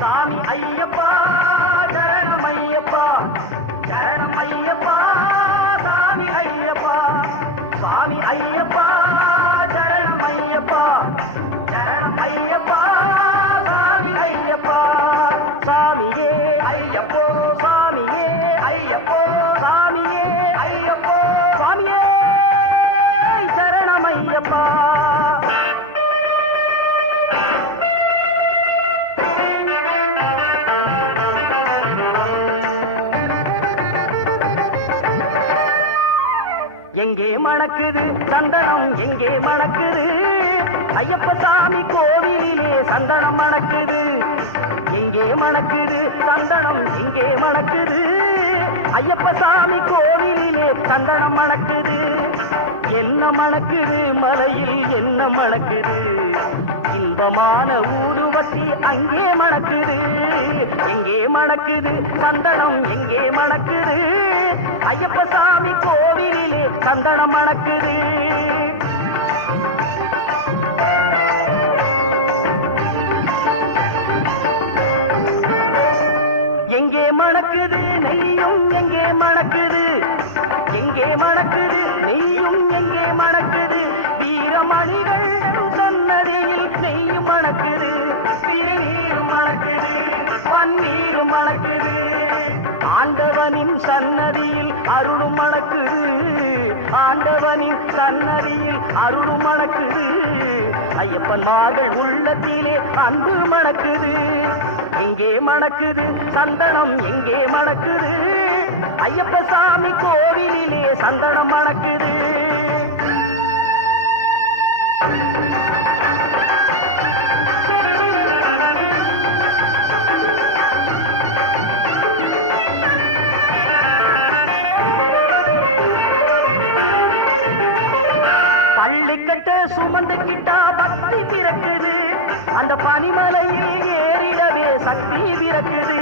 சாமி ஐயப்ப. எங்கே மணக்குது சந்தனம் எங்கே மணக்குது. ஐயப்ப சாமி கோவிலே சந்தனம் மணக்குது. எங்கே மணக்குது சந்தனம் எங்கே மணக்குது. ஐயப்ப சாமி கோவிலே சந்தனம் மணக்குது. என்ன மணக்குது மலையில் என்ன மணக்குது? இன்பமான ஊதுவத்தி அங்கே மணக்குது. எங்கே மணக்குது சந்தனம் எங்கே மணக்குது. ஐயப்ப சாமி கோ சந்தனம் மணக்குது எங்கே மணக்குது நெய்யும் எங்கே மணக்குது? எங்கே மணக்குது நெய்யும் எங்கே மணக்குது? வீரமணிகள் சொன்னதில் நெய்யும் மணக்குது. திருநீரும் மணக்குது பன்னீரும் மணக்குது. ஆண்டவர் அருள் மணக்குது. ஐயப்பன் மார்கள் உள்ளத்திலே அன்பு மணக்குது. இங்கே மணக்குது சந்தனம் இங்கே மணக்குது. ஐயப்ப சாமி கோவிலிலே சந்தனம் மணக்குது. அந்த பனிமலை ஏறிடவே சக்தி பிறக்குது.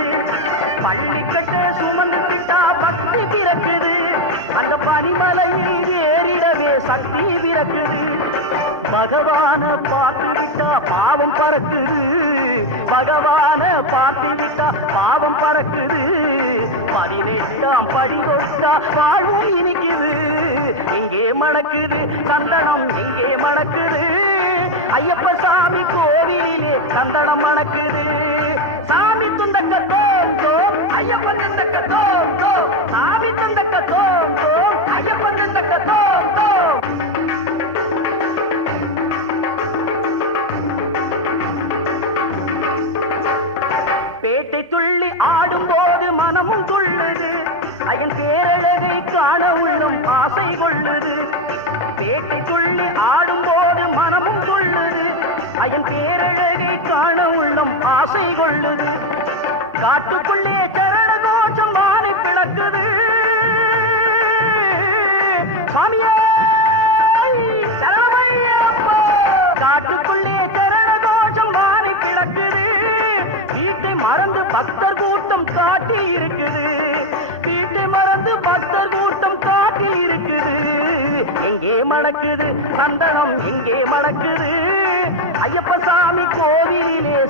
பள்ளிக்கட்டு சுமந்துக்கிட்டா பக்தி பிறக்குது. அந்த பனிமலை ஏறிடவே சக்தி பிறக்குது. பகவான பார்த்து விட்டா பாவம் பறக்குது. பகவான பார்த்து விட்டா பாவம் பறக்குது. பதினெட்டாம் படி தொட்டா வாழ்வும் இனிக்குது. இங்கே மணக்குது சந்தனம் இங்கே மணக்குது ஐயப்ப சாமி கோ அயன் பேரழகை காண உள்ளம் ஆசை கொள்ளுது. காட்டுக்குள்ளே சரண கோஷம் வானை பிளக்குது. சுவாமியே காட்டுக்குள்ளே சரண கோஷம் வானை பிளக்குது. வீட்டை மறந்து பக்தர் கூட்டம் காட்டி இருக்குது. வீட்டை மறந்து பக்தர் கூட்டம் காட்டி இருக்குது. எங்கே மணக்குது சந்தனம் எங்கே மணக்குது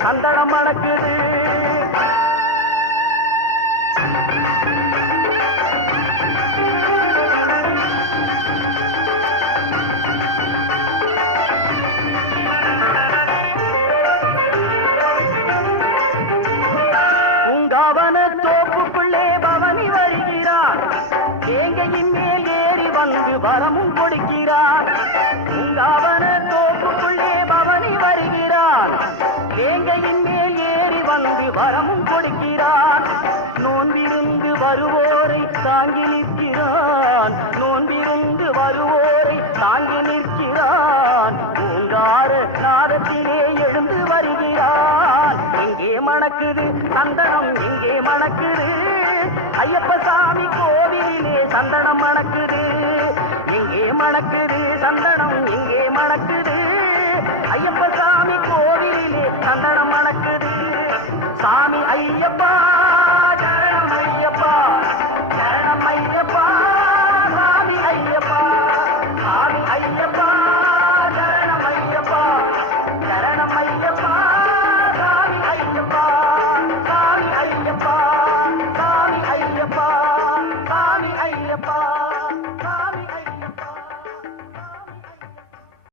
சந்தனம் மணக்குது சந்தனம் இங்கே மணக்குது. ஐயப்ப சாமி கோவிலே சந்தனம் மணக்குது. இங்கே மணக்குது சந்தனம்.